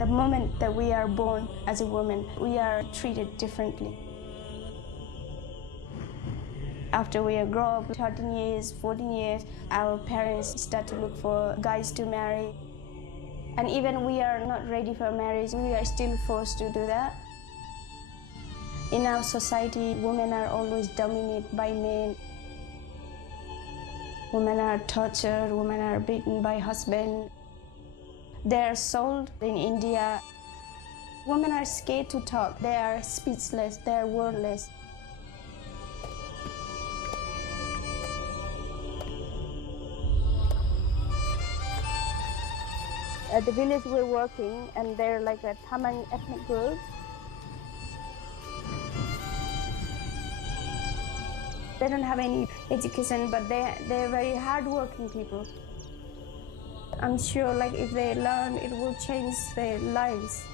The moment that we are born as a woman, we are treated differently. After we grow up 13 years, 14 years, our parents start to look for guys to marry. And even we are not ready for marriage, we are still forced to do that. In our society, women are always dominated by men. Women are tortured, women are beaten by husbands. They are sold in India. Women are scared to talk. They are speechless, they are wordless. At the village we're working, and they're like a Tamang ethnic group. They don't have any education, but they're very hardworking people. I'm sure like if they learn, it will change their lives.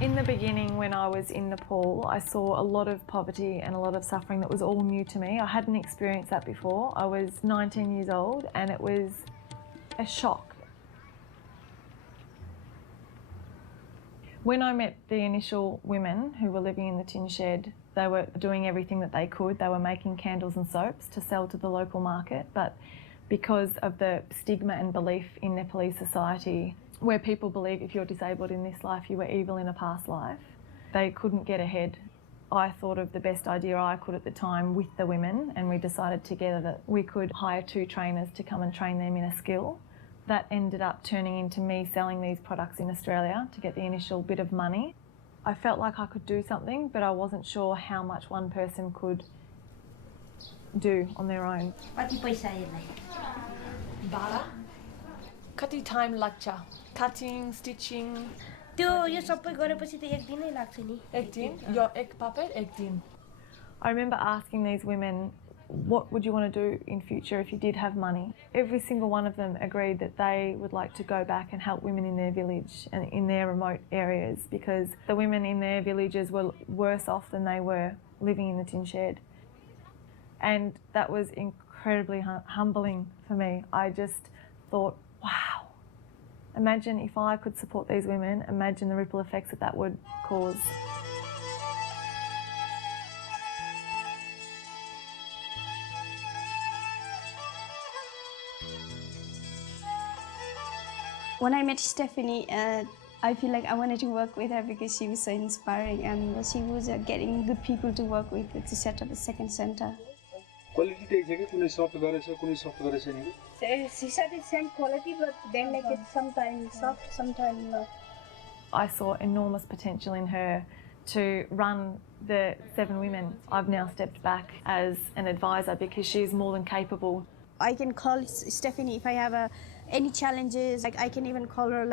In the beginning, when I was in Nepal, I saw a lot of poverty and a lot of suffering that was all new to me. I hadn't experienced that before. I was 19 years old and it was a shock. When I met the initial women who were living in the tin shed, they were doing everything that they could. They were making candles and soaps to sell to the local market, but because of the stigma and belief in Nepalese society, where people believe if you're disabled in this life, you were evil in a past life, they couldn't get ahead. I thought of the best idea I could at the time with the women, and we decided together that we could hire 2 trainers to come and train them in a skill. That ended up turning into me selling these products in Australia to get the initial bit of money. I felt like I could do something, but I wasn't sure how much one person could do on their own. Cutting time लाग्छ cutting stitching त्यो यो सबै गरेपछि त एक दिनै लाग्छ नि एक दिन यो एक paper एक दिन. I remember asking these women, what would you want to do in future if you did have money? Every single one of them agreed that they would like to go back and help women in their village and in their remote areas, because the women in their villages were worse off than they were living in the tin shed. And that was incredibly humbling for me. I just thought, wow, imagine if I could support these women, imagine the ripple effects that that would cause. When I met Stephanie, I feel like I wanted to work with her because she was so inspiring, and she was getting good people to work with to set up a second center. Quality takes a good soft software. She said it's same quality, but then like it's sometimes soft, sometimes not. I saw enormous potential in her to run the 7 women. I've now stepped back as an advisor because she's more than capable. I can call Stephanie if I have any challenges. Like I can even call her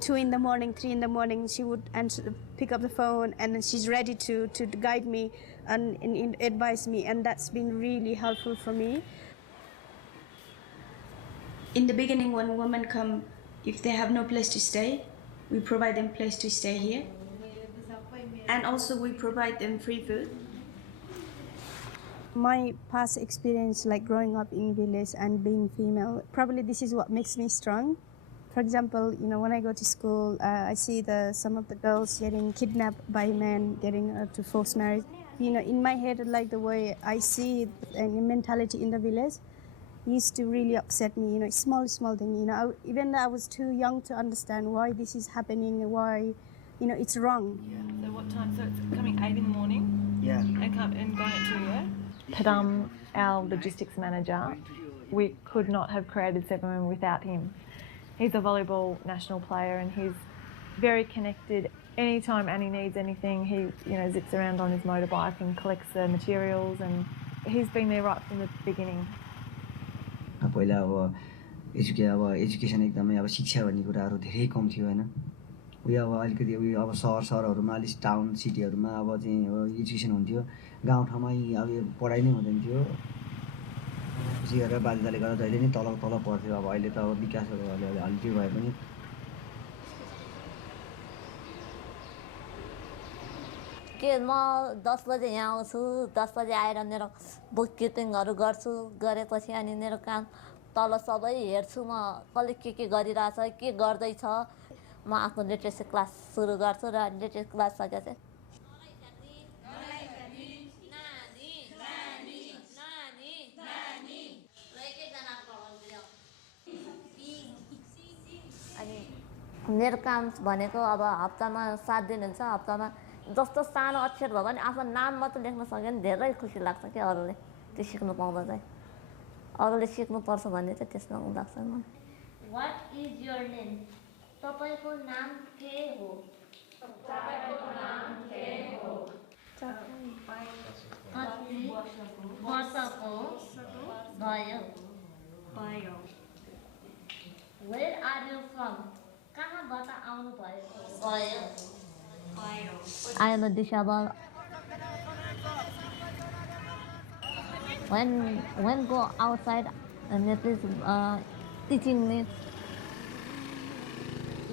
2 in the morning, 3 in the morning. She would pick up the phone, and then she's ready to guide me and advise me, and that's been really helpful for me. In the beginning, when women come, if they have no place to stay, we provide them place to stay here, and also we provide them free food. My past experience, like growing up in village and being female, probably this is what makes me strong. For example, when I go to school, I see some of the girls getting kidnapped by men, getting to forced marriage. In my head, like the way I see and mentality in the village used to really upset me. Small thing. Even though I was too young to understand why this is happening, why, it's wrong. Yeah. So what time? So it's coming 8 in the morning. Yeah. And going at 2, yeah. Padam, our logistics manager, we could not have created 7 Women without him. He's a volleyball national player and he's very connected. Anytime Annie needs anything, he zips around on his motorbike and collects the materials, and he's been there right from the beginning. पहिला अब education एकदमै अब शिक्षा भन्ने कुराहरू धेरै कम थियो हैन उयो अब अलिकति उयो अब सहरहरुमा अलिक टाउन सिटीहरुमा अब चाहिँ एजुकेसन हुन्थ्यो गाउँ ठाउँमा अब पढाइ नै हुँदैन थियो त्यसै गरेर बाध्यताले गर्दा जहिले नै तल तल पर्थ्यो अब अहिले त अब विकासहरू अलिअलि हल्के भए पनि के म 10 बजे यहाँ आउँछु 10 बजे आएर मेरो बुक किपिङहरू गर्छु गरेपछि अनि मेरो काम तल सबै हेर्छु म कसले के गरिरहेछ के गर्दैछ म आफ्नो लिटरेसी क्लास सुरु गर्छु र लिटरेसी क्लास सकेपछि अनि मेरो काम भनेको अब हप्तामा 7 दिन हुन्छ हप्तामा जस्तो सानो अक्षर भयो भने आफ्नो नाम मात्र लेख्न सक्यो भने धेरै खुसी लाग्छ क्या अरूले त्यो सिक्नु पाउँदा चाहिँ अरूले सिक्नुपर्छ भन्ने चाहिँ त्यसमा लाग्छ मलाई व्हाट इज योर नेम तपाईको नाम के हो कति वर्षको भयो वेयर आर यु फ्रम कहाँबाट आउनु भयो I am a disabled. When go outside and it is teaching me.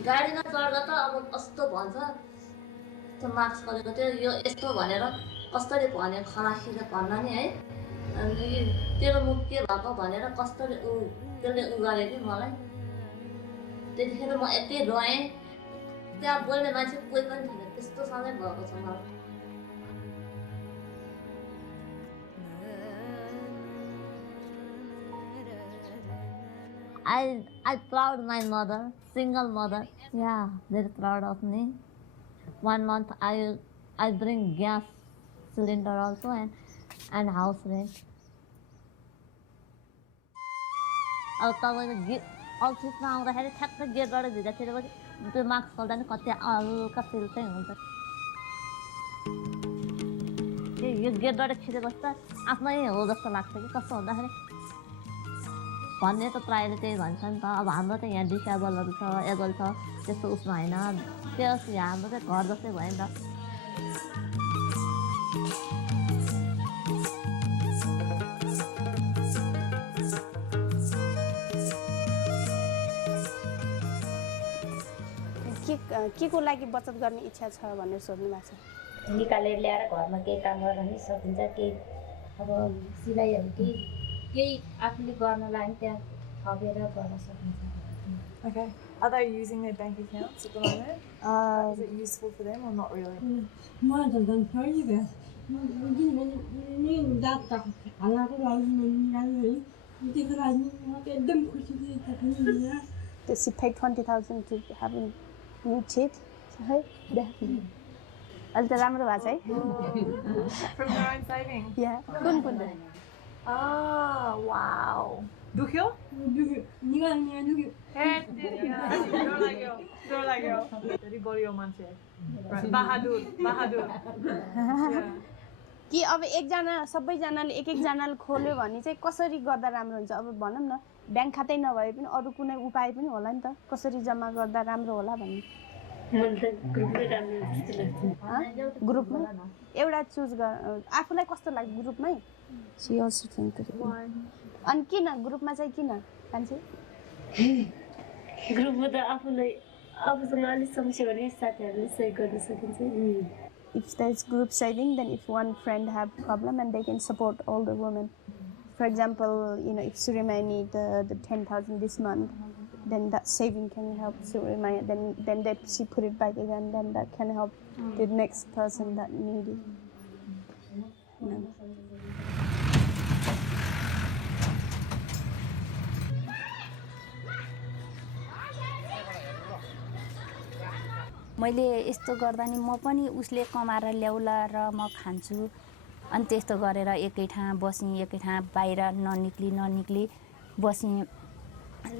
गाडीमा चढ्दा त अब कस्तो भन्छ त्यो मार्क्स गरेको थियो यो यस्तो भनेर कसरी भन्यो खलासीले भन्दा नि है अनि तेरो मुख के भएको भनेर कसरी त्यसले गरे कि मलाई त्यतिखेर म यति रोएँ त्यहाँ बोल्ने मान्छे कोही पनि थिएन त्यस्तो सधैँ भएको छ मलाई I proud my mother, single mother. Yeah, very proud of me. 1 month I bring gas cylinder also and house rent. अब तपाईले अफिसमा आउँदाखेरि ठ्याक्क गेटबाट भित्रतिर पनि त्यो मार्क्स खोल्दा नि कति हल्का फिल चाहिँ हुन्छ यो गेटबाट छिरेपछि त आफ्नै हो जस्तो लाग्छ कि कस्तो भन्दाखेरि भन्ने त प्रायःले त्यही भन्छ नि त अब हाम्रो त यहाँ डिसेबलहरू छ एबल छ त्यस्तो उसमा होइन त्यस हाम्रो चाहिँ घर जस्तै भयो नि त के को लागि बचत गर्ने इच्छा छ भनेर सोध्नु भएको छ निकालेर ल्याएर घरमा केही काम गर्न नि सकिन्छ केही अब सिलाइहरू केही आफूले गर्न लागि त्यहाँ थपेर गर्न सकिन्छ Okay. Are they using their bank accounts at the moment? Is it useful for them or not really? मलाई त झन् छैन किनभने दाँत हालाको लागि निकाल्नु है त्यसको लागि म त एकदम खुसी छु Does she pay 20,000 to have a new teeth? है अहिले त राम्रो भएको छ है From their own saving? Yeah. कुन Ah, wow. दुख्यो? निकाल्ने दुख्यो Door लाग्यो. Very बढियो मान्छे. बहादुर. कि अब एकजना सबैजनाले एकजनाले खोल्यो भने चाहिँ कसरी गर्दा राम्रो हुन्छ अब भनौँ न ब्याङ्क खातै नभए पनि अरू कुनै उपाय पनि होला नि त कसरी जम्मा गर्दा राम्रो होला भन्ने ग्रुपमै एउटा चुज आफूलाई कस्तो लाग्छ ग्रुपमै अनि किन ग्रुपमा चाहिँ किन मान्छे ग्रुपमा त आफूसँग अलिक समस्या भने साथीहरूले सहयोग गर्न सकिन्छ If there's group saving, then if one friend have problem and they can support all the women. For example, if Surima need the 10,000 this month, then that saving can help Surima. Then she put it back again. Then that can help the next person that need it. मैले यस्तो गर्दा नि म पनि उसले कमाएर ल्याउला र म खान्छु अनि त्यस्तो गरेर एकै ठाउँ बसेँ एकै ठाउँ बाहिर ननिक्ली बसेँ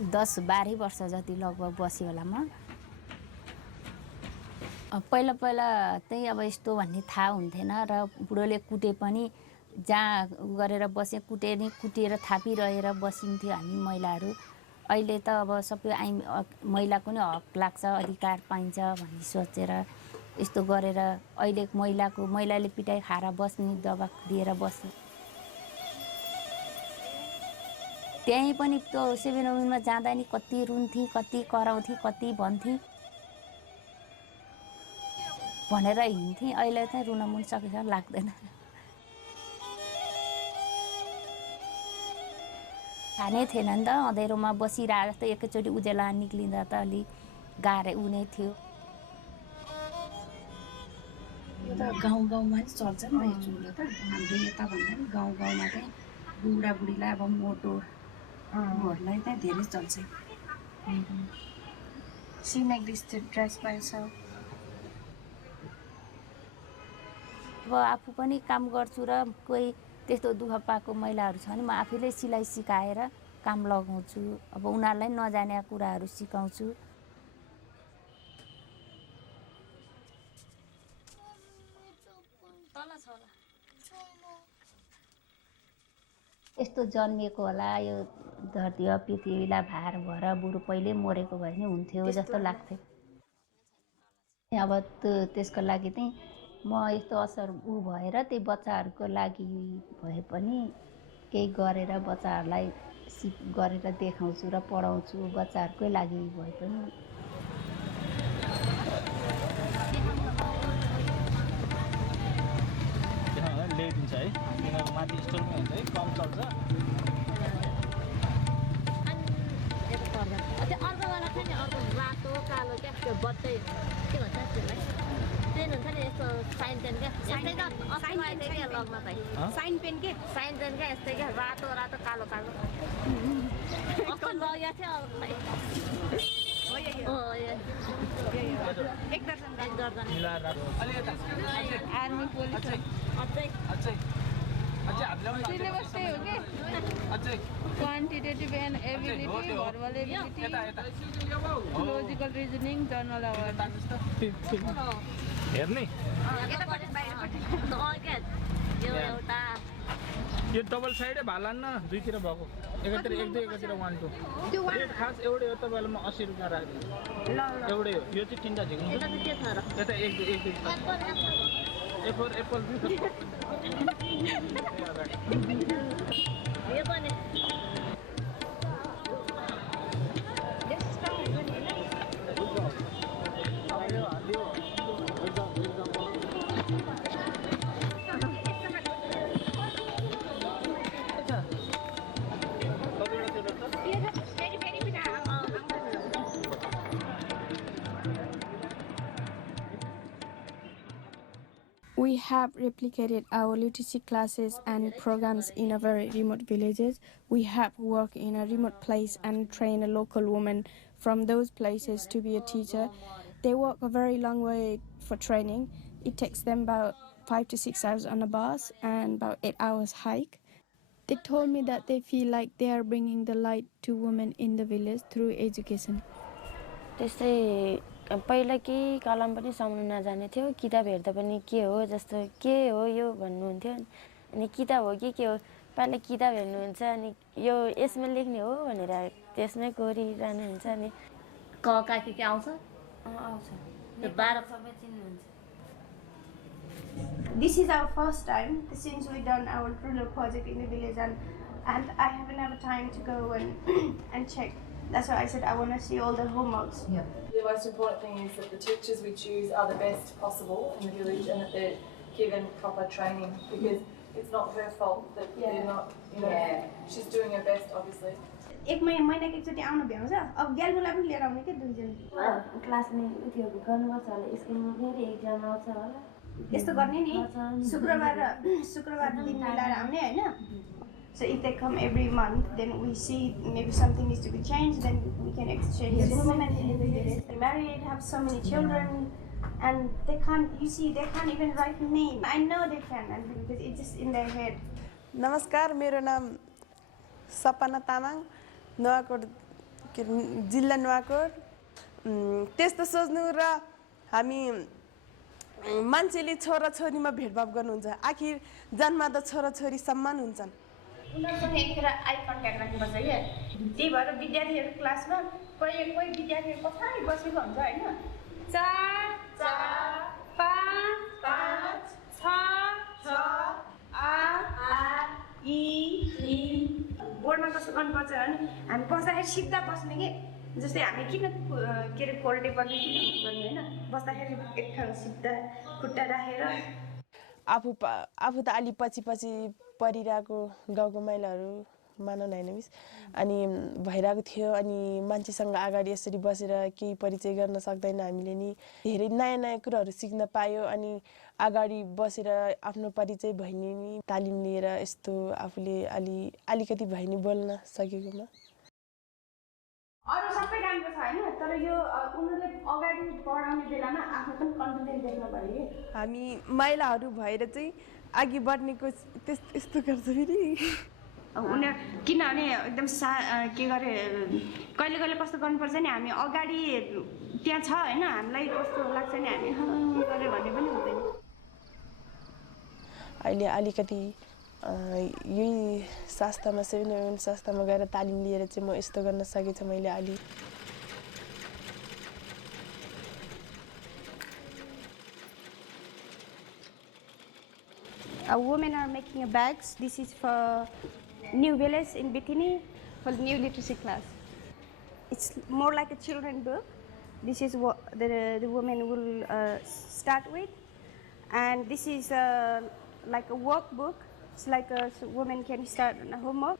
10-12 वर्ष जति लगभग बसेँ होला म पहिला त्यही अब यस्तो भन्ने थाहा हुन्थेन र बुढोले कुटे पनि जहाँ गरेर बसे कुटेर थापिरहेर बसिन्थ्यो हामी महिलाहरू अहिले त अब सबै महिलाको नि हक लाग्छ अधिकार पाइन्छ भन्ने सोचेर यस्तो गरेर अहिले महिलाले पिटाइ खाएर बस्ने दबाब दिएर बस्ने त्यहीँ पनि त्यो 7 मा जाँदा नि कति रुन्थे कति कराउँथे कति भन्थे भनेर हिँड्थे अहिले चाहिँ रुन मन सकेको लाग्दैन खाने थिएन नि त अँधेरोमा बसिरहेको जस्तो एकैचोटि उज्यालो निक्लिँदा त अलि गाह्रो उनी थियो यो त गाउँमा नि चल्छ नि यो चुलो त हाम्रो यता भन्दा नि गाउँमा चाहिँ बुढाबुढीलाई अब मोटोहरूलाई चाहिँ धेरै चल्छ She make this dress by herself. अब आफू पनि काम गर्छु र कोही त्यस्तो दुःख पाएको महिलाहरू छ भने म आफैले सिलाइ सिकाएर काम लगाउँछु अब उनीहरूलाई नजाने कुराहरू सिकाउँछु यस्तो जन्मिएको होला यो धरती पृथ्वीलाई भार भएर बुढो पहिले मरेको भए नि हुन्थ्यो जस्तो लाग्थ्यो अब त्यसको लागि चाहिँ म यस्तो असर भएर त्यही बच्चाहरूको लागि भए पनि केही गरेर बच्चाहरूलाई गरेर देखाउँछु र पढाउँछु बच्चाहरूकै लागि भए पनि ल्याइदिन्छ है किनभने माथि स्टोरमा हुन्छ है कम चल्छ त्यो अर्कोवाला छ नि अर्को रातो कालो क्या त्यो बच्चै के भन्छ त्यसलाई पेन हुन्छ नि यस्तो साइन पेन क्या यस्तै त अस्ति क्या लग्न चाहिँ साइन पेन क्या यस्तै क्या रातो रातो कालो कालो कस्तो लगेको थियो एक दर्जन आर्मी पुलिस सिलेबस त्यही हो कि quantitative and ability verbal ability logical reasoning journal awareness हेर्ने यो डबल साइडै भालान्न दुईतिर भएको एकातिर 1 2 एकातिर 1 2 रेट खास एउटै हो तपाईँलाई म 80 रुपियाँ राख्दिन्छु एउटै हो यो चाहिँ तिनटा झिक्नु यता 1 2 1 2 एप्पल यो पनि We have replicated our literacy classes and programs in a very remote villages. We have worked in a remote place and trained a local woman from those places to be a teacher. They walk a very long way for training. It takes them about 5 to 6 hours on a bus and about 8 hours hike. They told me that they feel like they are bringing the light to women in the village through education. पहिला केही कलम पनि समाउन नजाने थियो किताब हेर्दा पनि के हो जस्तो के हो यो भन्नुहुन्थ्यो अनि किताब हो कि के हो पहिला किताब हेर्नुहुन्छ अनि यो यसमा लेख्ने हो भनेर त्यसमै कोरिरहनुहुन्छ अनि क काकी के आउँछ आउँछ त्यो 12 सबै चिन्नुहुन्छ This is our first time since we done our rural project in the village and I haven't had time to go and check. That's why I said I want to see all the homeworks. Yeah. The most important thing is that the teachers we choose are the best possible in the village and that they're given proper training because it's not her fault that they're not, you know, she's doing her best obviously. एक महिना एकचोटि आउनु भ्याउँछ अब ग्यालबुला पनि लिएर आउने के दुईजना क्लासमा उयो गर्नुपर्छ होला स्कुलमा फेरि एक्जाम आउँछ होला यस्तो गर्ने नि शुक्रबार दिन मिलाएर आउने हैन So if they come every month, then we see maybe something needs to be changed, then we can exchange. Yes. Women in the village, they're married, have so many children, and they can't even write name. I know they can, because it's just in their head. नमस्कार मेरो नाम सपना तामाङ नुवाकोट जिल्ला नुवाकोट त्यस्तो सोच्नु र हामी मान्छेले छोरा छोरीमा भेदभाव गर्नुहुन्छ आखिर जन्मदा छोरा छोरी समान हुन्छन् उनीहरुसँग एकखेर आई कन्ट्याक्ट राख्नुपर्छ के त्यही भएर विद्यार्थीहरु क्लासमा कोही विद्यार्थीहरु पछाडि बसेको हुन्छ हैन 4 4 5 5 6 6 8 8 ई बोर्डमा कस्तो गर्नुपर्छ भने हामी बस्दाखेरि सिधा बस्ने कि जस्तै हामी किन के अरे कोल्टे पर्ने किन गर्ने होइन बस्दाखेरि एक ठाउँ सिधा खुट्टा राखेर आफू त अलि पछि परिरहेको गाउँको महिलाहरू मानौँ होइन मिस अनि भइरहेको थियो अनि मान्छेसँग अगाडि यसरी बसेर केही परिचय गर्न सक्दैन हामीले नि धेरै नयाँ नयाँ कुराहरू सिक्न पायो अनि अगाडि बसेर आफ्नो परिचय भइने नि तालिम लिएर यस्तो आफूले अलिकति भए नि बोल्न सकेकोमा अरू सबै राम्रो छ होइन तर यो उनीहरूले अगाडि बढाउने बेलामा आफ्नो पनि कन्फिडेन्स देख्न पर्यो कि हामी महिलाहरू भएर चाहिँ अघि बढ्नेको यस्तो गर्छ फेरि उनीहरू किनभने एकदम के गरे कहिले कहिले कस्तो गर्नुपर्छ नि हामी अगाडि त्यहाँ छ होइन हामीलाई कस्तो लाग्छ नि हामी गऱ्यो भन्ने पनि हुँदैन अहिले अलिकति यही संस्थामा 7 संस्थामा गएर तालिम लिएर चाहिँ म यस्तो गर्न सकेछु मैले अलि Women are making bags. This is for new village in Bitini for the new literacy class. It's more like a children book. This is what the women will start with, and this is like a workbook. It's like so women can start on a homework.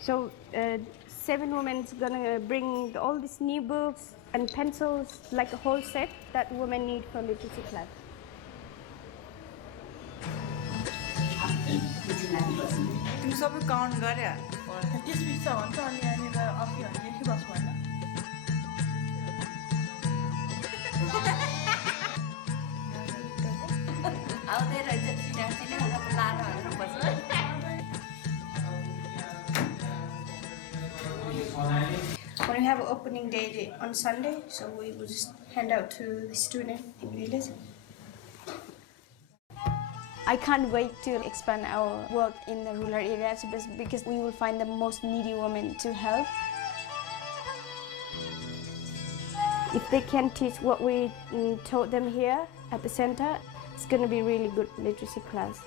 So 7 women's gonna bring all these new books and pencils, like a whole set that women need for literacy class. तिमी सबै count गरे त्यसपछि छ भन्छ अनि यहाँनिर अफिसहरू लेखिबस्नु होइन आउँदै रहेछ चिना लानु बस्छ When we have an opening day on Sunday, so we will just hand out to the student in village. I can't wait to expand our work in the rural areas because we will find the most needy women to help. If they can teach what we taught them here at the center, it's going to be a really good literacy class.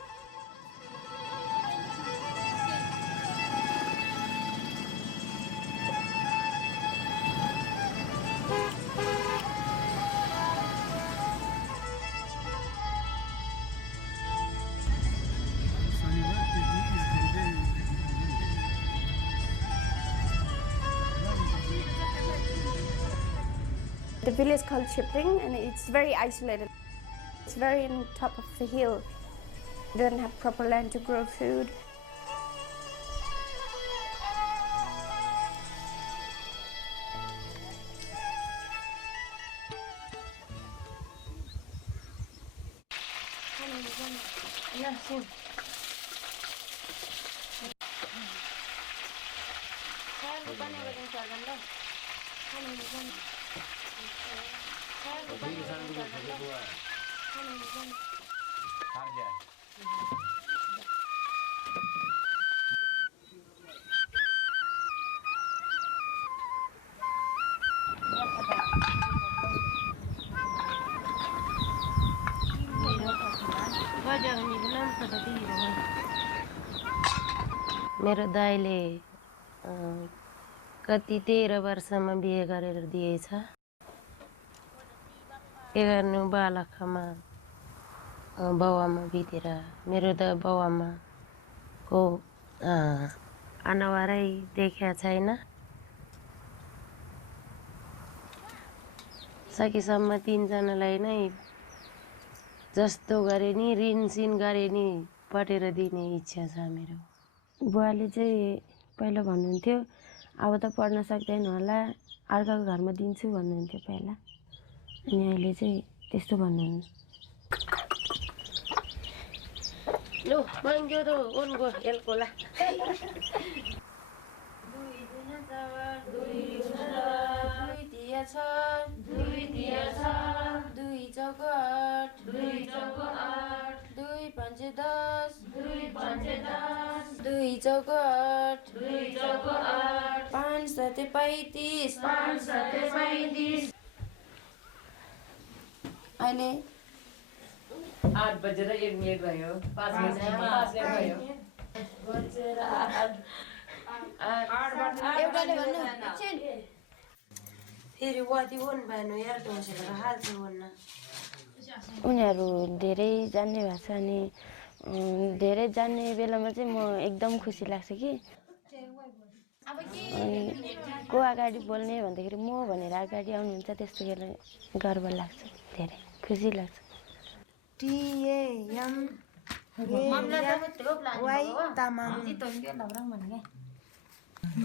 The village called Chipling, and it's very isolated. It's very on top of the hill. It doesn't have proper land to grow food. मेरो दाइले कति 13 वर्षमा बिहे गरेर दिएछ के गर्नु बालखमा बाउआमा बितेर मेरो त बाउआमा को अनुहारै देखिया छैन सकेसम्म 3 जनालाई नै जस्तो गरे नि ऋणसिन गरे नि पटेर दिने इच्छा छ मेरो बुवाले चाहिँ पहिला भन्नुहुन्थ्यो अब त पढ्न सक्दैन होला अर्काको घरमा दिन्छु भन्नुहुन्थ्यो पहिला अनि अहिले चाहिँ त्यस्तो भन्नुहुन्न लो मंग्यो त उनको एलकोला दुई चौको 8 दुई पंचे 10 दुई चौको 8 5 7 35 अहिले 8 बजेर 1 मिनेट भयो 5 बजेर 5 मिनेट भयो एउटाले भन्नु एकछिन फेरि वादी वन भएन यार त बसेर हाल्छ वन्न उनीहरू धेरै जान्ने भएको छ अनि धेरै जान्ने बेलामा चाहिँ म एकदम खुसी लाग्छ कि अनि को अगाडि बोल्ने भन्दाखेरि म भनेर अगाडि आउनुहुन्छ त्यस्तो बेला गर्व लाग्छ धेरै खुसी लाग्छ TAM वाइ तामाङ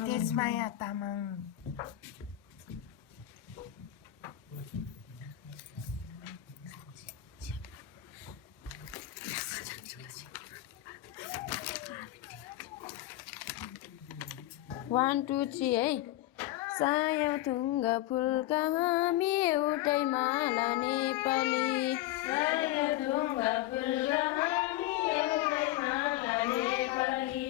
तेजमाया तामाङ 1 2 3 है सायौ थुङ्ग फुलका हामी एउटै माला नेपाली सायौ थुङ्ग फुलका हामी एउटै माला नेपाली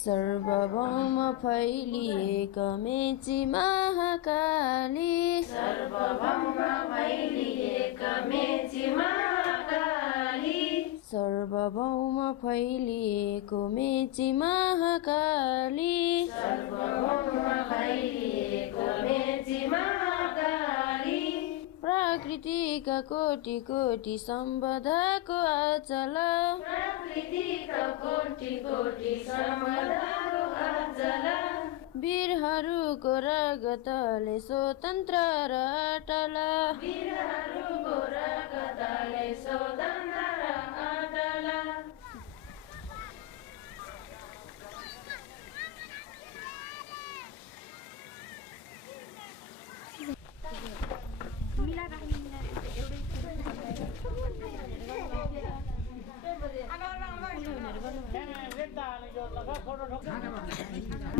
सर्वभौम फैलिएका मेची महाकाली सर्वभौम फैलिएका मेची महाकाली सर्वभौम फैलिएको मेची महाकाली सर्वभौम फैलिएको मेची महाकाली प्रकृतिका कोटि कोटि सम्पदाको अचल प्रकृतिका कोटि कोटि सम्पदाको अचल वीरहरूको रगतले स्वतन्त्र र अटल वीरहरूको रगतले स्वतन्त्र र अटल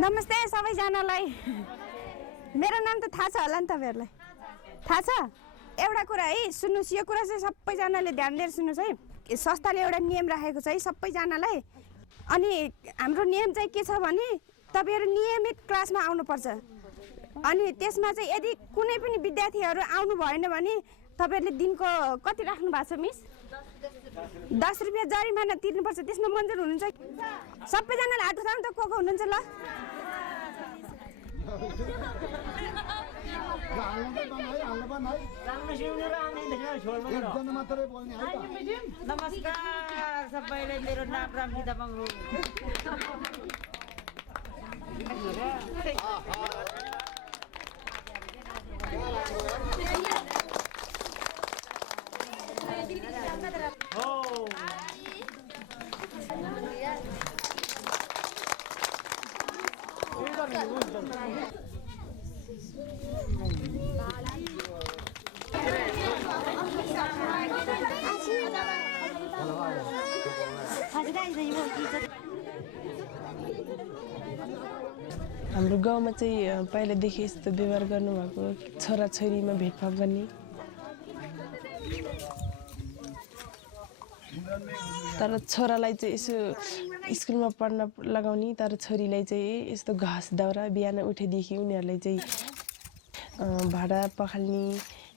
नमस्ते सबैजनालाई मेरो नाम त थाहा छ होला नि तपाईँहरूलाई थाहा छ एउटा कुरा है सुन्नुहोस् यो कुरा चाहिँ सबैजनाले ध्यान दिएर सुन्नुहोस् है संस्थाले एउटा नियम राखेको छ है सबैजनालाई अनि हाम्रो नियम चाहिँ के छ भने तपाईँहरू नियमित क्लासमा आउनुपर्छ अनि त्यसमा चाहिँ यदि कुनै पनि विद्यार्थीहरू आउनु भएन भने तपाईँहरूले दिनको कति राख्नु भएको छ मिस 10 रुपियाँ जरिमाना तिर्नुपर्छ त्यसमा मन्जुर हुनुहुन्छ सबैजनाले हात उठाउनु त को हुनुहुन्छ ल नमस्कार सबैले मेरो नाम रामजी तामाङ हो हाम्रो गाउँमा चाहिँ पहिलादेखि यस्तो व्यवहार गर्नुभएको छोराछोरीमा भेदभाव गर्ने तर छोरालाई चाहिँ यसो स्कुलमा पढ्न लगाउने तर छोरीलाई चाहिँ यस्तो घाँस दाउरा बिहान उठेदेखि उनीहरूलाई चाहिँ भाडा पखाल्ने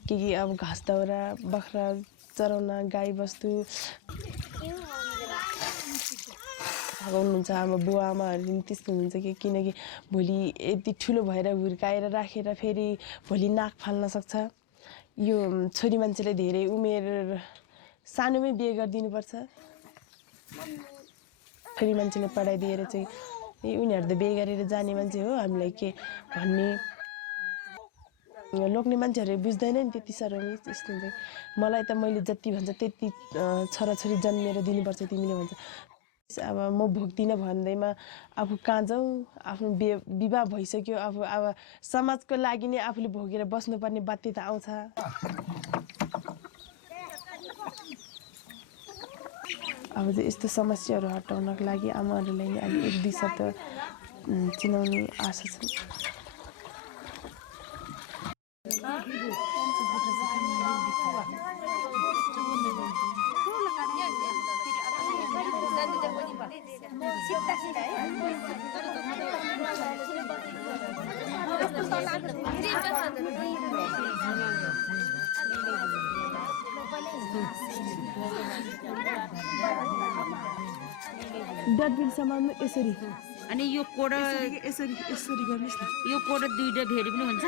के अब घाँस दाउरा बाख्रा चराउन गाई बस्तु हुनुहुन्छ हाम्रो बुवा आमाहरू पनि त्यस्तो हुन्छ कि किनकि भोलि यति ठुलो भएर हुर्काएर राखेर फेरि भोलि नाक फाल्न सक्छ यो छोरी मान्छेले धेरै उमेर सानोमै बिहे गरिदिनुपर्छ छोरी मान्छेले पढाइदिएर चाहिँ उनीहरू त बिहे गरेर जाने मान्छे हो हामीलाई के भन्ने लोग्ने मान्छेहरू बुझ्दैन नि त्यति साह्रो नि त्यस्तो हुन्छ मलाई त मैले जति भन्छ त्यति छोराछोरी जन्मेर दिनुपर्छ तिमीले भन्छ अब म भोग्दिनँ भन्दैमा आफू कहाँ जाउँ आफ्नो विवाह भइसक्यो अब समाजको लागि नै आफूले भोगेर बस्नुपर्ने बाध्यता आउँछ अब चाहिँ यस्तो समस्याहरू हटाउनको लागि आमाहरूलाई नि अलि एक दुई शब्द चिनाउने आशा छ डटबिलसम्म यसरी अनि यो कोड यसरी यसरी गर्नुहोस् न यो कोड दुईटा भेरी पनि हुन्छ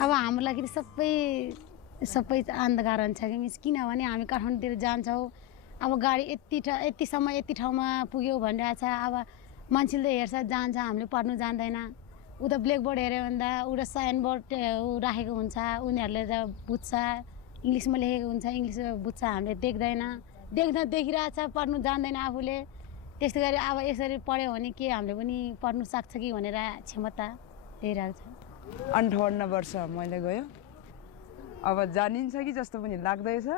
अब हाम्रो लागि सबै अन्धकार हुन्छ कि मिस किनभने हामी काठमाडौँतिर जान्छौँ अब गाडी यतिसम्म यति ठाउँमा पुग्यो भनिरहेछ अब मान्छेले हेर्छ जान्छ हामीले पढ्नु जान्दैन उता ब्ल्याकबोर्ड हेऱ्यो भन्दा उता साइनबोर्ड राखेको हुन्छ उनीहरूले त बुझ्छ इङ्ग्लिसमा लेखेको हुन्छ इङ्ग्लिसमा बुझ्छ हामीले देखिरहेछ पढ्नु जान्दैन आफूले त्यस्तै गरी अब यसरी पढ्यो भने के हामीले पनि पढ्नु सक्छ कि भनेर क्षमता लिइरहेको छ 58 वर्ष मैले गयो अब जानिन्छ कि जस्तो पनि लाग्दैछ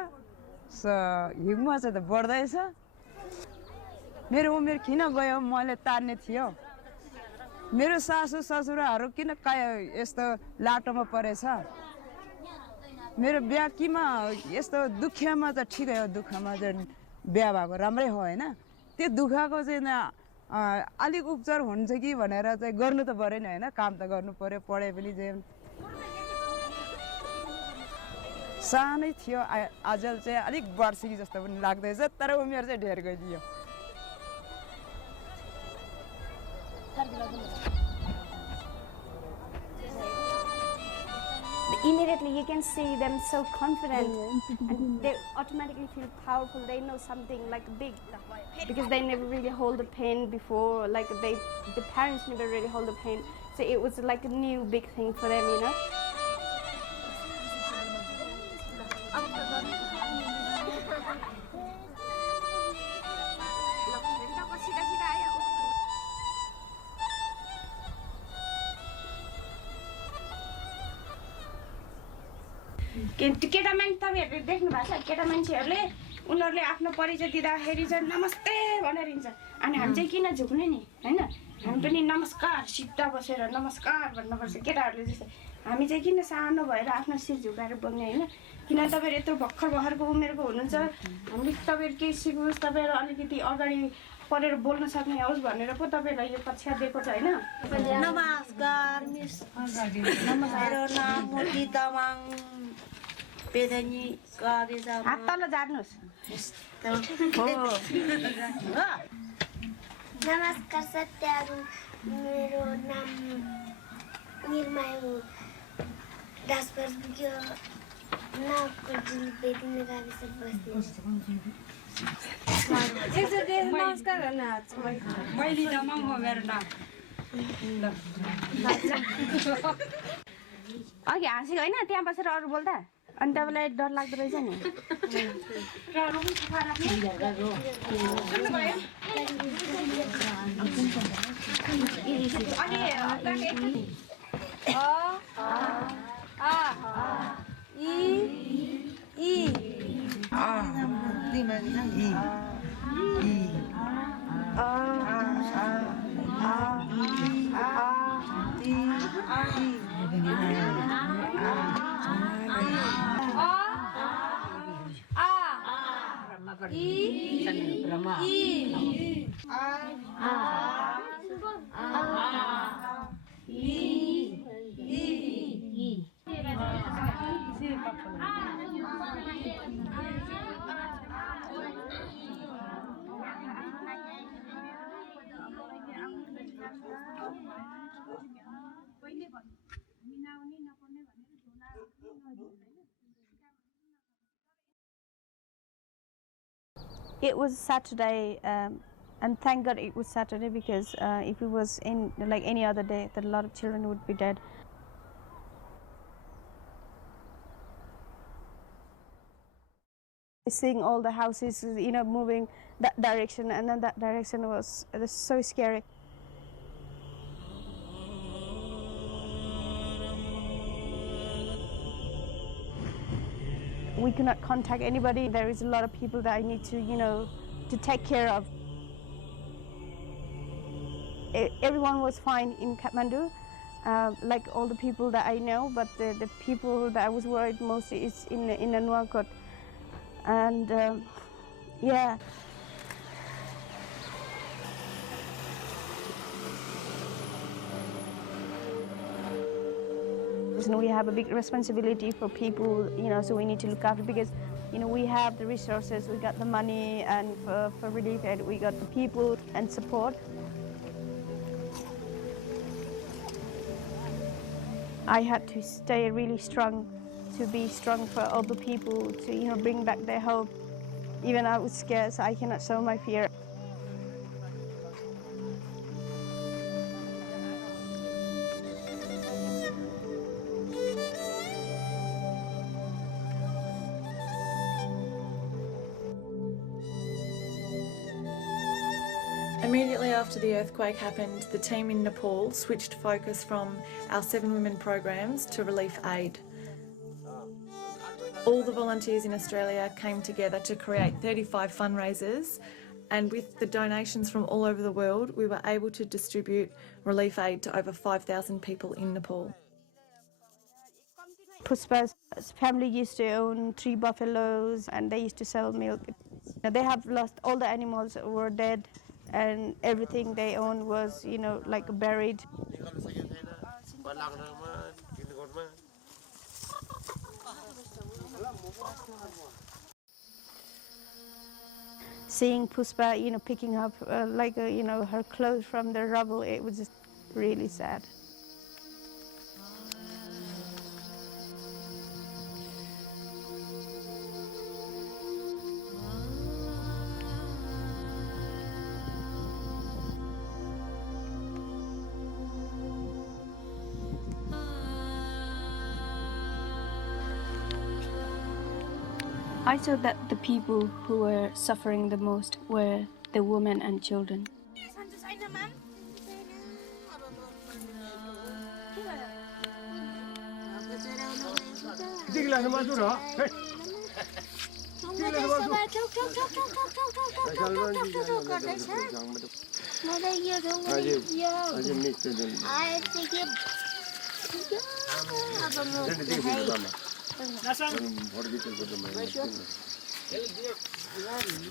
हिउँमा चाहिँ त बढ्दैछ मेरो उमेर किन गयो मैले तान्ने थियो मेरो सासू ससुराहरू किन यस्तो लाटोमा परेछ मेरो बिहा किमा यस्तो दुःखमा त ठिकै हो दुःखमा चाहिँ बिहा भएको राम्रै हो होइन त्यो दुःखको चाहिँ अलिक उपचार हुन्छ कि भनेर चाहिँ गर्नु त परेन होइन काम त गर्नु पर्यो पढे पनि जे सानै थियो आजल चाहिँ अलिक बढ्छ कि जस्तो पनि लाग्दैछ तर उमेर चाहिँ ढेर गइदियो Immediately you can see them so confident and they automatically feel powerful. They know something like big because they never really hold the pen before, like the parents never really hold the pen, so it was like a new big thing for them, you know. केटा मान्छे तपाईहरुले देख्नु भएको छ केटा मान्छेहरुले उनीहरुले आफ्नो परिचय दिँदाखेरि चाहिँ नमस्ते भनेर हिँड्छ अनि हामी चाहिँ किन झुक्ने नि हैन हामी पनि नमस्कार सिधा बसेर नमस्कार भन्नुपर्छ केटाहरुले जस्तै हामी चाहिँ किन सानो भएर आफ्नो शिर झुकाएर बोल्ने हैन किन तपाईहरु यत्रो भर्खर उमेरको हुनुहुन्छ हामीले तपाईहरु के सिकोस् तपाईहरु अलिकति अगाडि परेर बोल्न सक्ने होस् भनेर पो तपाईलाई यो कक्षा दिएको छ हैन नमस्कार मिस मेरो नाम मोती तामाङ पेदनी गाविजा हात तल झार्नुस् नमस्कार सत्यारु मेरो नाम निर्मायु दासपर बुक्यो नामको जिल पेदिने गाविस बस्ने नमस्कार मैले तामाङ हो मेरो नाम अघि हाँसेको होइन त्यहाँ बसेर अरू बोल्दा अनि तपाईँलाई डर लाग्दो रहेछ नि It was Saturday, and thank God it was Saturday because if it was in like any other day, that a lot of children would be dead. Seeing all the houses, you know, moving that direction, and then that direction was so scary. We cannot contact anybody. There is a lot of people that I need to, you know, to take care of. Everyone was fine in Kathmandu, like all the people that I know, but the people that I was worried most is in Nuwakot. And yeah. So we have a big responsibility for people, so we need to look after, because we have the resources, we got the money, and for relief aid we got the people and support. I had to stay really strong, to be strong for other people, to bring back their hope. Even I was scared, so I cannot show my fear. Immediately after the earthquake happened, the team in Nepal switched focus from our 7 Women programs to relief aid. All the volunteers in Australia came together to create 35 fundraisers, and with the donations from all over the world, we were able to distribute relief aid to over 5,000 people in Nepal. Puspa's family used to own 3 buffaloes, and they used to sell milk. They have lost, all the animals were dead, and everything they owned was, like buried. Seeing Puspa, picking up her clothes from the rubble, it was just really sad. I saw that the people who were suffering the most were the women and children.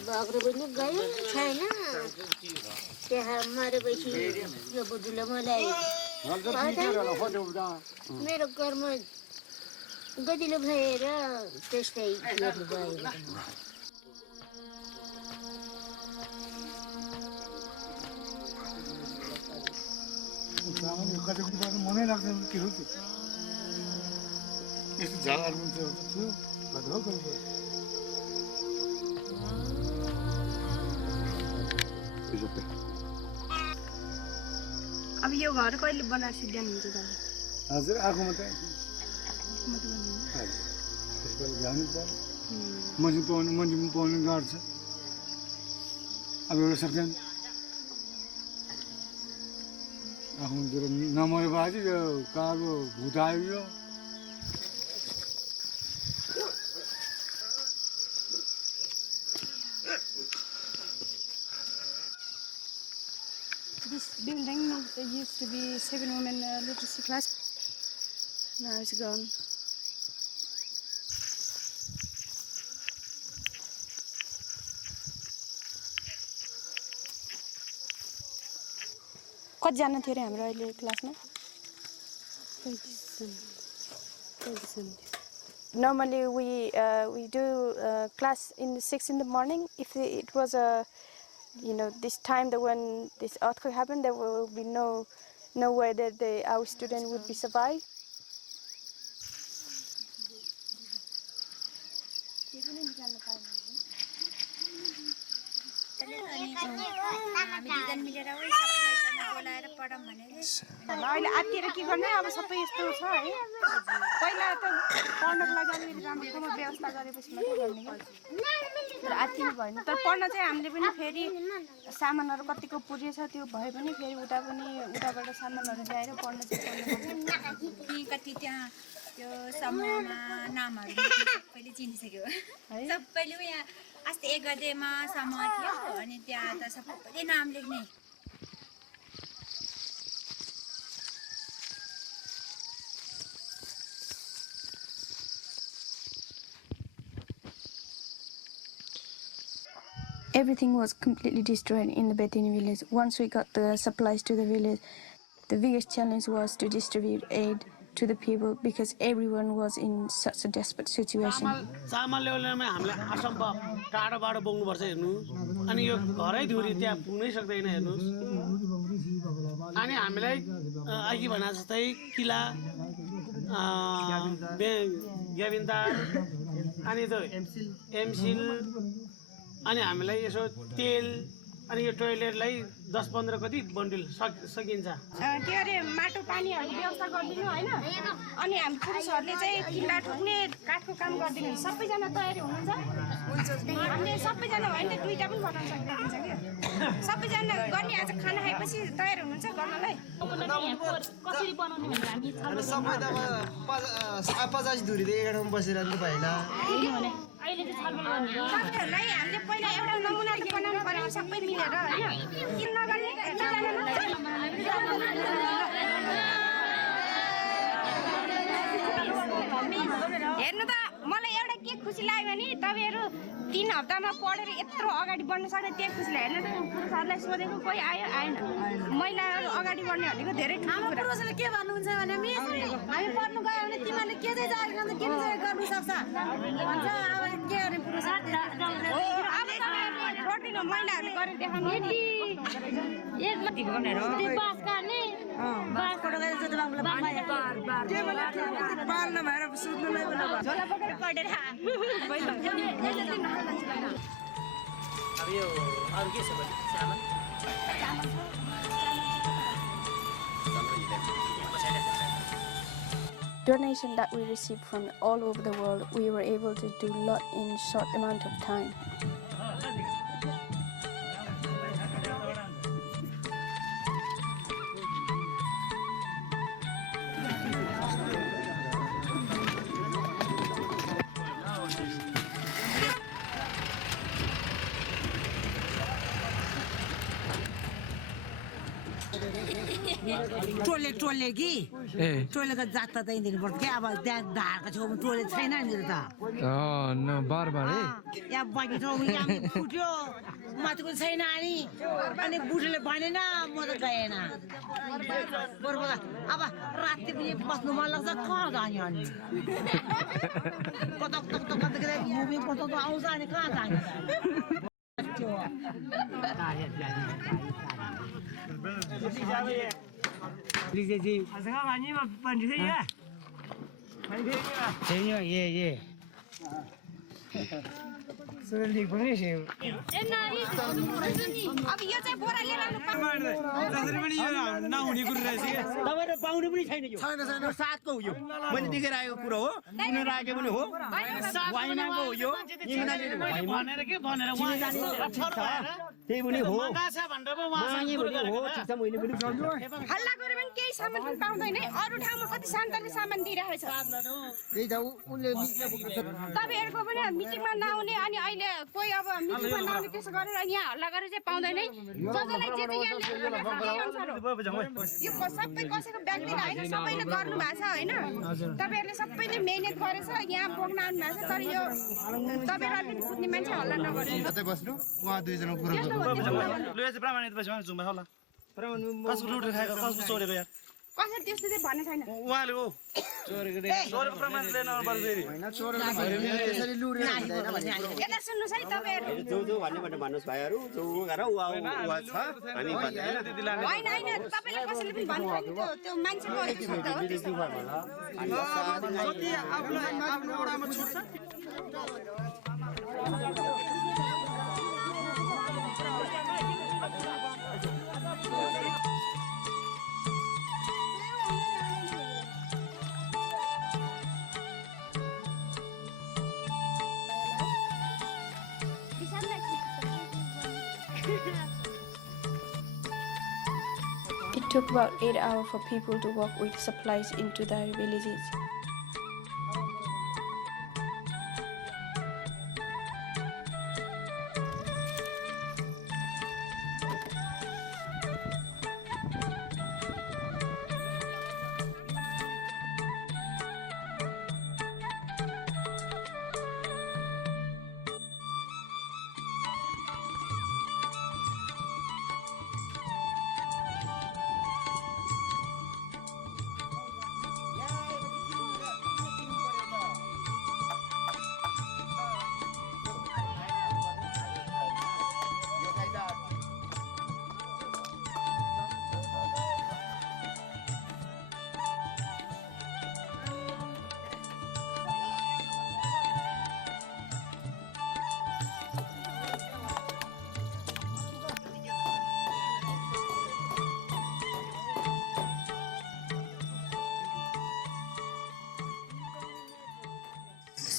बाख्रो पनि गयो छैन त्यहाँ मरेपछि यो बुढुले मलाई मेरो घरमा गदिलो भएर त्यस्तै हेर्नु गयो कतिको बारे मनै लाग्दैन के हो त्यो यस्तो झालहरू हुन्छ थियो हो कहिले अब यो घर कहिले बनाएर सिद्ध्याउनुहुन्छ त हजुर आएको मात्रै त्यसपछि ल्याउनु पर्यो मन्जिम पाउनु गाह्रो छ अब एउटा सक्दैन आफूतिर नमरे बाजी यो कालो भूत आयो यो This building there used to be 7 women literacy class. Now it's gone. कतिजना थियो अरे हाम्रो अहिले क्लासमा? Normally we do class in the 6 in the morning. If it was a this time that when this earthquake happened, there will be no way that our student would be survived. अहिले आत्तिएर के गर्ने अब सबै यस्तो छ है पहिला त पढ्नको लागि अलिकति राम्रोसँग व्यवस्था गरेपछि मात्रै गर्ने तर आत्तिनु भएन तर पढ्न चाहिँ हामीले पनि फेरि सामानहरू कतिको पुगेछ त्यो भए पनि फेरि उताबाट सामानहरू ल्याएर पढ्न चाहिँ कति त्यहाँ त्यो समूहमा नामहरू सबैले चिनिसक्यो सबैले यहाँ अस्ति 1 गतेमा समूह थियो अनि त्यहाँ त सबैले नाम लेख्ने Everything was completely destroyed in the Betini village. Once we got the supplies to the village, the biggest challenge was to distribute aid to the people because everyone was in such a desperate situation. चामल ल्याउनेमा हामीले असम्भव टाढो बाटो बोक्नुपर्छ हेर्नु अनि यो घरै धुरी त्यहाँ पुग्नै सक्दैन हेर्नु अनि हामीलाई अघि भने जस्तै किला ग्याबिन्दार अनि त्यो एमसिल अनि हामीलाई यसो तेल अनि यो टोयलेटलाई 10-15 कति बन्डल सकिन्छ के अरे माटो पानीहरुको व्यवस्था गर्दिनु हैन अनि हामी पुरुषहरुले चाहिँ किल्ला ठोक्ने काठको काम गर्दिनु सबैजना तयारी हुनुहुन्छ हामीले सबैजना होइन दुईटा पनि बनाउन सक्नुहुन्छ के सबैजना गर्ने आज खाना खाएपछि तयार हुनुहुन्छ गर्नलाई कसरी बनाउने भनेर हामी सबै त 50 दूरीले एक ठाउँमा बसेर नि भएन अहिले चाहिँ छलफल गर्ने सबैहरुलाई हामीले पहिला एउटा नमुना बनाउनु पर्यो सबै मिलेर हैन किन नगर्ने हेर्नु त मलाई एउटा के खुसी लाग्यो भने तपाईहरु 3 हप्तामा पढेर यत्रो अगाडि बढ्न सक्ने त्यो खुसी लाग्यो हेर्नु त पुरुषहरुलाई सोधेको कोही आयो आएन महिलाहरु अगाडि बढ्ने भनेको धेरै ठुलो कुरा पुरुषले के भन्नुहुन्छ भने हामी पढ्नु गयो भने तिमीले के चाहिँ जागिर गर्नु के चाहिँ गर्नु सक्छ भन्छ अब के गर्ने पुरुष अब तपाईहरुले छोड्दिनु महिलाहरुले गरेर देखाउनु एक माथि भनेर त्यो बास गर्ने बास कोडा जस्तो बाबुले के भने पार नभएर सुत्नु नै बोला झोला पकेर पढेर अब यो अरु के छ भने सामान donation that we received from all over the world, we were able to do a lot in short amount of time. टोले कि टोलेको जात त दिनुपर्छ के अब त्यहाँ धारको छेउमा टोले छैन नि त न बार यहाँ बाँकी ठाउँ यहाँ फुट्यो माथिको छैन अनि बुढोले भनेन म त गएन बर्बाद अब राति पनि बस्नु मन लाग्छ कहाँ जाने अनि कता मुभी कता आउँछ अनि कहाँ जाने लिजेजी आजका मानिमा पण्डित या ये सुरली पनि छ अब यो चाहिँ बोरा लिएर आउनु पर्छ जसरी पनि यो नहुने कुरा रहेछ के तपाईहरु पाउने पनि छैन यो छैन सातको हो यो मैले देखेर आएको कुरा हो किन राखे पनि हो वाइनाको हो यो इङ्ग्लिसले भनेर के भनेर उहाँ अक्षर भएर त्यही पनि हो मगासा भनेर पो उहाँसँग कुरा गरेको हो ठिक छ मैले पनि हल्ला गरे पनि केही सामान पनि पाउँदैन अरु ठाउँमा कति शान्तले सामान दिइरहेछ त्यही त उले तपाईहरुको पनि मिटिङमा नआउने अनि अहिले कोही अब मिटिङमा नआउने त्यसो गरेर यहाँ हल्ला गरेर चाहिँ पाउँदैन जसले जे चाहिँ यहाँ यो सबै कसैको व्यक्तिले हैन सबैले गर्नु भएको छ हैन तपाईहरुले सबैले मेहनत गरेछ यहाँ बोक्न आउनु भएको छ तर यो तपाईहरुले पनि बुझ्ने मान्छे हल्ला नगर्नु कतै बस्नु उहाँ दुईजना कुरा गर्नु लु यसै प्रमाणित भएछ भने जुम्बा होला कसको लुट खाएको कसको चोरेको यार कसरी त्यस्तो चाहिँ भन्ने छैन उहाँले हो चोरेको प्रमाण लिन पर्छ फेरि हैन चोरेको त्यसरी लुरेर हुँदैन भन्ने यता सुन्नुस् है तपाईहरु जो भन्ने भन्नुस् भाइहरु जो गरा उहाँ छ हामी भन्दैन त्यति लाने हैन तपाईले कसैले पनि भन्नु छैन त्यो मान्छेको शब्द हो त्यस्तो जति आफ्नो ओडामा छुट्छ It took about 8 hours for people to walk with supplies into their villages.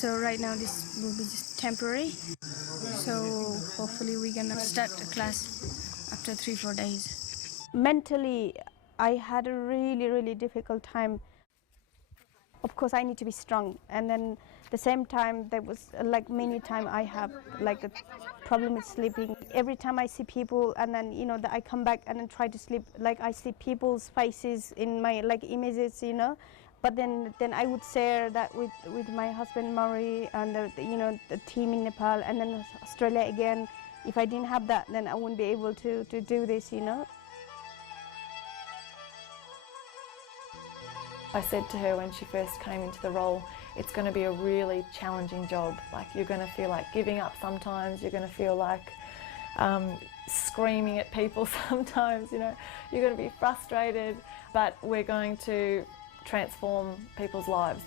So right now this will be just temporary. So hopefully we're gonna start the class after 3-4 days. Mentally, I had a really difficult time. Of course, I need to be strong, and then the same time there was like many times I have like a problem with sleeping. Every time I see people, and then I come back and then try to sleep, like I see people's faces in my like images, But then I would share that with my husband Murray and the team in Nepal, and then Australia again. If I didn't have that, then I wouldn't be able to do this, I said to her when she first came into the role, it's going to be a really challenging job. Like, you're going to feel like giving up sometimes, you're going to feel like screaming at people sometimes, you're going to be frustrated, but we're going to transform people's lives.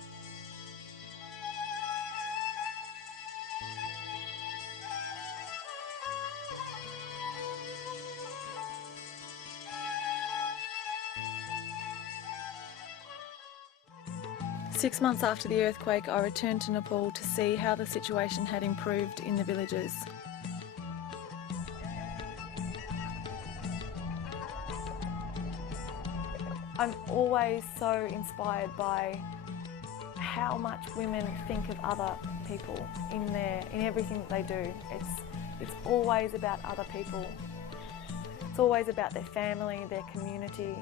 Six months after the earthquake, I returned to Nepal to see how the situation had improved in the villages. I'm always so inspired by how much women think of other people in everything that they do. It's always about other people. It's always about their family, their community.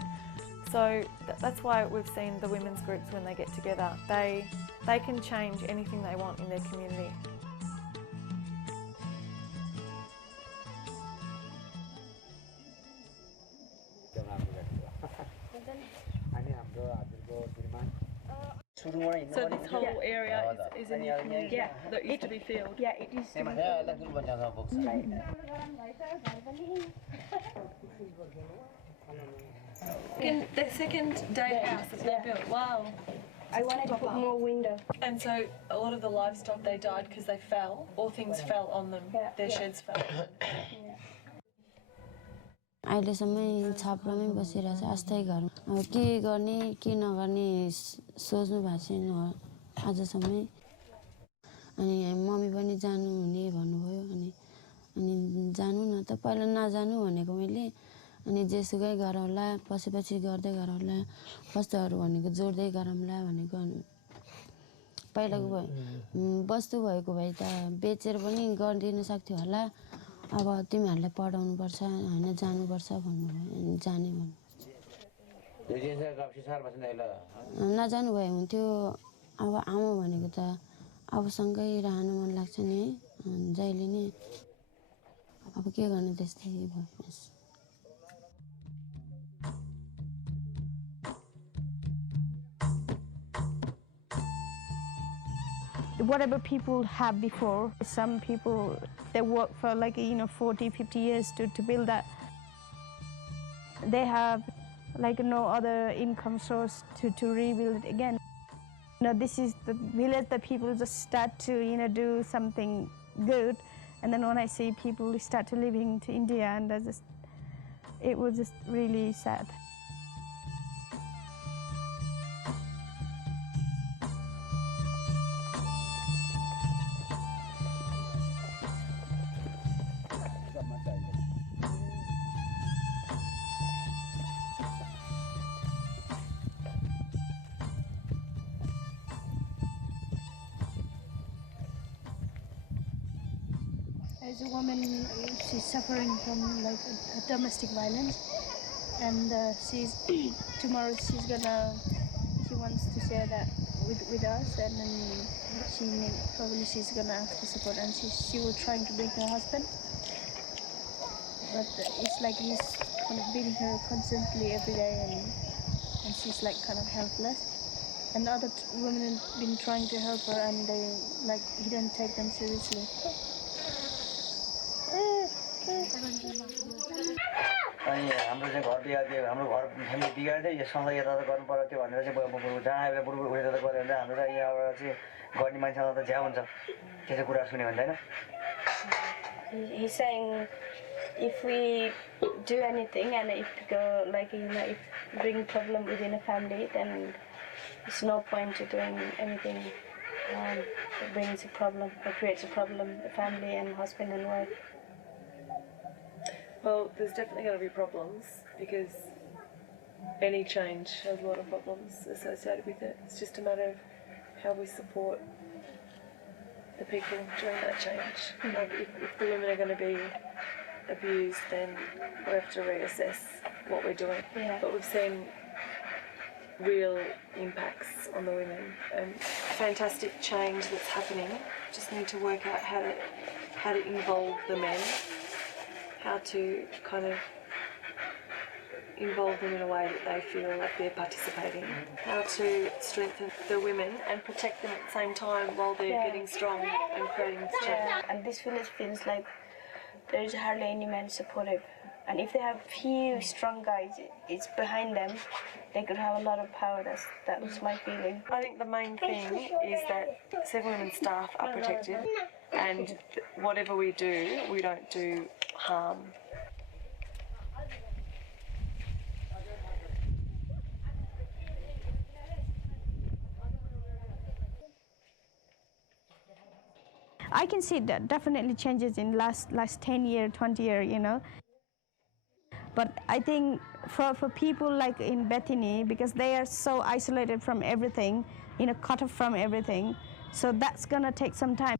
So that's why we've seen the women's groups when they get together. They can change anything they want in their community. So this whole area is in the community that used to be field. Yeah, it used to be. The second day house that they built, wow. I wanted to put more window. And so a lot of the livestock, they died because they fell, or things fell on them, their sheds fell on them. अहिलेसम्म छाप्रोमै बसिरहेछ अस्थायी घर अब के गर्ने के नगर्ने सोच्नु भएको छैन आजसम्म अनि मम्मी पनि जानु हुने भन्नुभयो अनि जानु न त पहिला नजानु भनेको मैले अनि जेसुकै गरौँला पछि गर्दै गरौँला वस्तुहरू भनेको जोड्दै गरौँला भनेको पहिलाको वस्तु भएको भए त बेचेर पनि गरिदिन सक्थ्यो होला अब तिमीहरुलाई पढाउनु पर्छ हैन जानु पर्छ भन्नुभयो जाने भन्नु नजानु भए हुन्थ्यो अब आमा भनेको त अब सँगै रहन मन लाग्छ नि जहिले नि अब के गर्ने त्यस्तै भयो Whatever people have before, some people, they work for like 40, 50 years to build that. They have like no other income source to rebuild it again. This is the village that people just start to do something good, and then when I see people start to living to India, and it was just really sad. As a woman, she's suffering from like a domestic violence, and tomorrow she wants to share that with us, and then she's gonna ask for support, and she was trying to bring her husband, but it's like he's kind of beating her constantly every day, and she's like kind of helpless, and other women have been trying to help her, and he didn't take them seriously. अनि हाम्रो चाहिँ घर बिगार्दियो हाम्रो घर family बिगार्दै यो सँगै यता गर्नु पर्यो त्यो भनेर चाहिँ जहाँ आएर बुढो उठेर त गऱ्यो भने हाम्रो त यहाँबाट चाहिँ गर्ने मान्छेलाई त झ्या हुन्छ त्यसै कुरा सुन्यो भने हैन He's saying if we do anything and if if bring problem within a family, then there's no point to doing anything it brings a problem, it creates a problem, family and husband and wife. Well, there's definitely going to be problems because any change has a lot of problems associated with it. It's just a matter of how we support the people during that change. Like if the women are going to be abused, then we have to reassess what we're doing. Yeah. But we've seen real impacts on the women and fantastic change that's happening. Just need to work out how to involve the men, how to kind of involve them in a way that they feel like they're participating, how to strengthen the women and protect them at the same time while they're getting strong and creating change. Yeah. And this village feels like there is hardly any man supportive. And if they have few strong guys, it's behind them, they could have a lot of power. That was my feeling. I think the main thing is that 7 Women staff are protected, and whatever we do, we don't do harm. I can see that definitely changes in last 10 year, 20 year, you know. But I think for people like in Bethany, because they are so isolated from everything, you know, cut off from everything, so that's gonna take some time.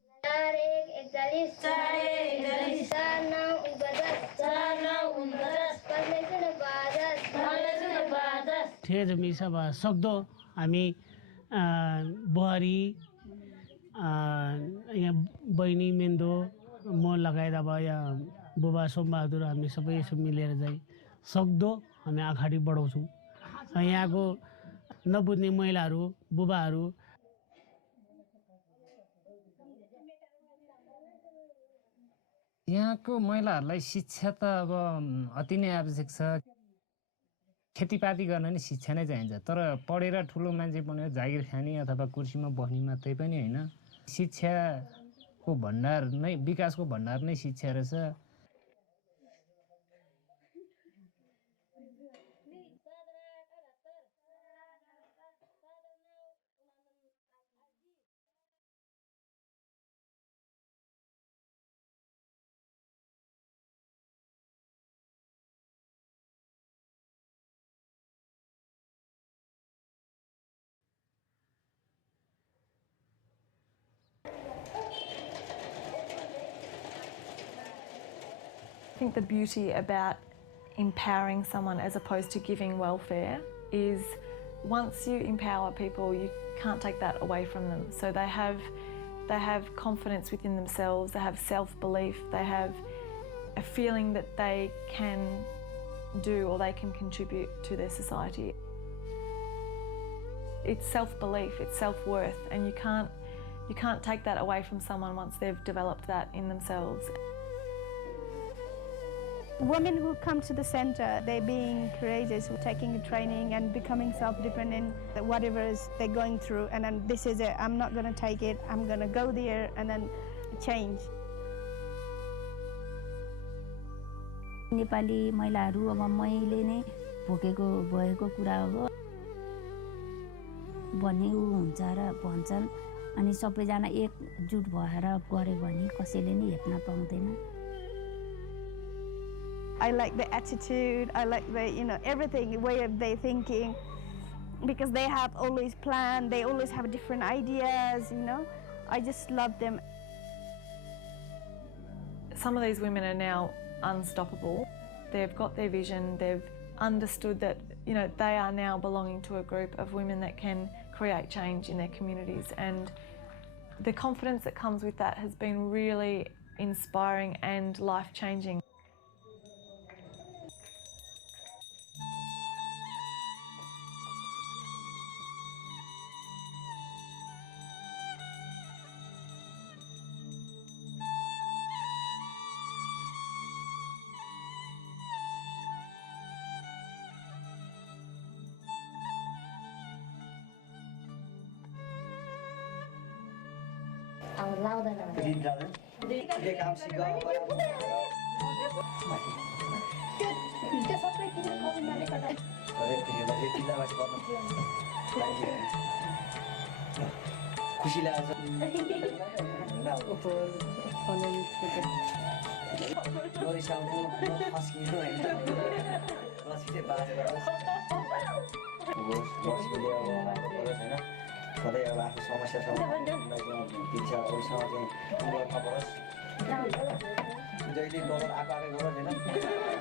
ठेज मिसा भए सक्दो हामी बुहारी यहाँ बहिनी मेन्दो म लगायत अब यहाँ बुबा सोमबहादुर हामी सबै यसो मिलेर चाहिँ सक्दो हामी अगाडि बढाउँछौँ यहाँको नबुझ्ने महिलाहरू बुबाहरू यहाँको महिलाहरूलाई शिक्षा त अब अति नै आवश्यक छ खेतीपाती गर्न नि शिक्षा नै चाहिन्छ तर पढेर ठुलो मान्छे बनेर जागिर खाने अथवा कुर्सीमा बस्ने मात्रै पनि हैन शिक्षाको भण्डार नै विकासको भण्डार नै शिक्षा रहेछ I think the beauty about empowering someone as opposed to giving welfare is once you empower people, you can't take that away from them. So they have confidence within themselves, they have self-belief, they have a feeling that they can do or they can contribute to their society. It's self-belief, it's self-worth, and you can't take that away from someone once they've developed that in themselves. Women who come to the center, they're being courageous, taking training and becoming self-dependent, whatever is they're going through, and then this is it, I'm not going to take it, I'm going to go there and then change. Nepali महिलाहरू अब मैले नै भोकेको भएको कुरा हो भन्ने हुन्छ र भन्छन् अनि सबैजना एकजुट भएर गरे भने कसैले नि हेप्न पाउँदैन I like the attitude, I like the, you know, everything, the way of their thinking, because they have always planned, they always have different ideas, you know. I just love them. Some of these women are now unstoppable. They've got their vision, they've understood that, you know, they are now belonging to a group of women that can create change in their communities, and the confidence that comes with that has been really inspiring and life-changing. खुसी लाग्छ नरिसाउनु नफस्किनु होइन लक्ष्मीले बाँचेर होस् लक्ष्मीले अब राम्रो गरोस् होइन सधैँ अब आफ्नो समस्या दिन्छ अरूसँग चाहिँ उयो नपरोस् जहिले डलर आएको गरोस् होइन